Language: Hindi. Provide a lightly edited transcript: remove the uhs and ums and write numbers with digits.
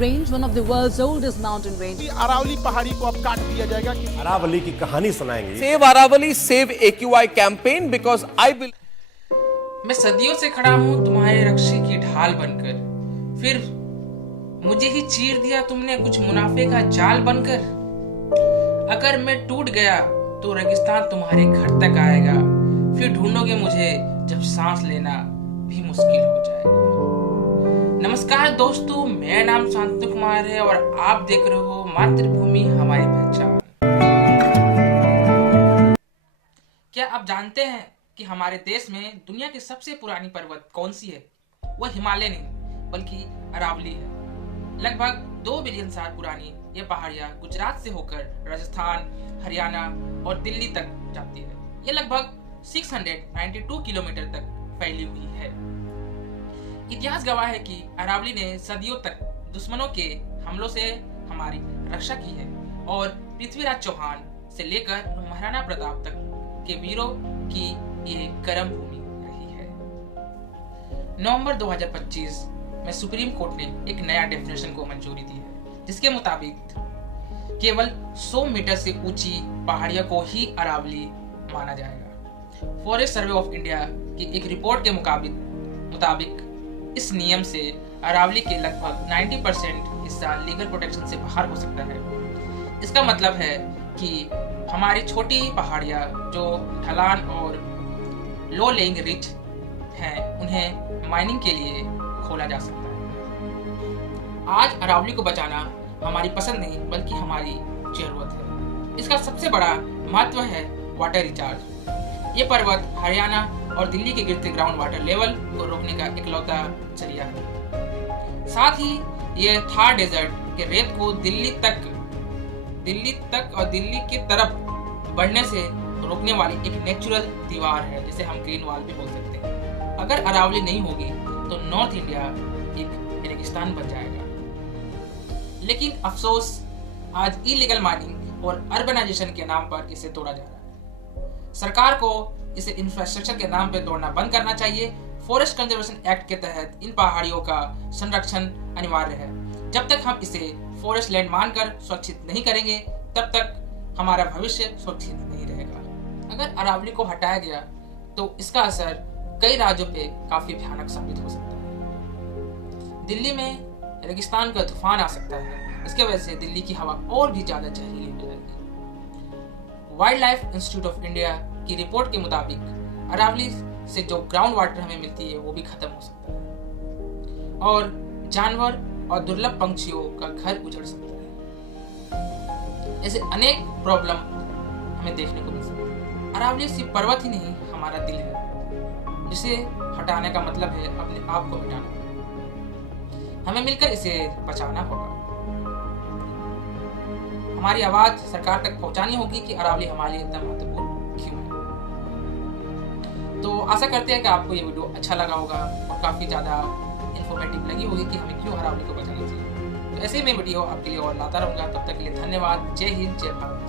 range, one of the world's oldest mountain range. Aravalli पहाड़ी को अब काट दिया जाएगा। अरावली की कहानी सुनाएंगे। Save Aravalli, save AQI campaign, because I will. मैं सदियों से खड़ा हूँ तुम्हारे रक्षे की ढाल बनकर, फिर मुझे ही चीर दिया तुमने कुछ मुनाफे का जाल बनकर। अगर मैं टूट गया तो रेगिस्तान तुम्हारे घर तक आएगा, फिर ढूंढोगे मुझे जब सांस लेना भी मुश्किल हो जाएगा। नमस्कार दोस्तों, मेरा नाम शांतनु कुमार है और आप देख रहे हो मातृभूमि हमारी पहचान। क्या आप जानते हैं कि हमारे देश में दुनिया की सबसे पुरानी पर्वत कौन सी है? वह हिमालय नहीं बल्कि अरावली है। लगभग 2 बिलियन साल पुरानी यह पहाड़ियां गुजरात से होकर राजस्थान, हरियाणा और दिल्ली तक जाती है। यह लगभग 692 किलोमीटर तक फैली हुई है। इतिहास गवाह है कि अरावली ने सदियों तक दुश्मनों के हमलों से हमारी रक्षा की है और पृथ्वीराज चौहान से लेकर महाराणा प्रताप तक के वीरों की ये कर्म भूमि रही है। नवंबर 2025 में सुप्रीम कोर्ट ने एक नया डेफिनेशन को मंजूरी दी है, जिसके मुताबिक केवल 100 मीटर से ऊंची पहाड़ियों को ही अरावली माना जाएगा। फॉरेस्ट सर्वे ऑफ इंडिया की एक रिपोर्ट के मुताबिक इस नियम से अरावली के लगभग 90% हिस्सा लीगल प्रोटेक्शन से बाहर हो सकता है। इसका मतलब है कि हमारी छोटी पहाड़ियाँ जो ढलान और लो लेइंग रिज हैं, उन्हें माइनिंग के लिए खोला जा सकता है। आज अरावली को बचाना हमारी पसंद नहीं बल्कि हमारी जरूरत है। इसका सबसे बड़ा महत्व है वाटर रिचार्ज। ये पर्वत हरियाणा और दिल्ली के गिरते ग्राउंड वाटर लेवल को रोकने का इकलौता जरिया है। साथ ही ये थार डेजर्ट के रेत को दिल्ली तक और दिल्ली की तरफ बढ़ने से रोकने वाली एक नेचुरल दीवार है, जिसे हम ग्रीन वॉल भी बोल सकते हैं। अगर अरावली नहीं होगी तो नॉर्थ इंडिया एक रेगिस्तान बन जाएगा। लेकिन अफसोस, आज इलीगल माइनिंग और अर्बनाइजेशन के नाम पर इसे तोड़ा जा रहा है। सरकार को इसे इंफ्रास्ट्रक्चर के नाम पे तोड़ना बंद करना चाहिए। फॉरेस्ट कंजर्वेशन एक्ट के तहत इन पहाड़ियों का संरक्षण अनिवार्य है। जब तक हम इसे फॉरेस्ट लैंड मानकर सुरक्षित नहीं करेंगे, तब तक हमारा भविष्य सुरक्षित नहीं रहेगा। अगर अरावली को हटाया गया तो इसका असर कई राज्यों पे काफी भयानक साबित हो सकता है। दिल्ली में रेगिस्तान का तूफान आ सकता है। इसके वजह से दिल्ली की हवा और भी ज्यादा जहरीली हो जाएगी। Wild life institute of India की रिपोर्ट के मुताबिक अरावली से जो ग्राउंड वाटर हमें मिलती है वो भी खत्म हो सकता है और जानवर और दुर्लभ पंछियों का घर उजड़ सकता है। ऐसे अनेक प्रॉब्लम हमें देखने को मिल सकती है। अरावली सिर्फ पर्वत ही नहीं, हमारा दिल है, जिसे हटाने का मतलब है अपने आप को मिटाना। हमें मिलकर इसे बचाना होगा। हमारी आवाज सरकार तक पहुंचानी होगी कि अरावली हमारे लिए इतना महत्वपूर्ण क्यों है। तो आशा करते हैं कि आपको ये वीडियो अच्छा लगा होगा और काफी ज्यादा इंफॉर्मेटिव लगी होगी कि हमें क्यों अरावली को बचाना चाहिए। तो ऐसे ही मैं वीडियो आपके लिए और लाता रहूंगा। तब तक के लिए धन्यवाद। जय हिंद, जय भारत।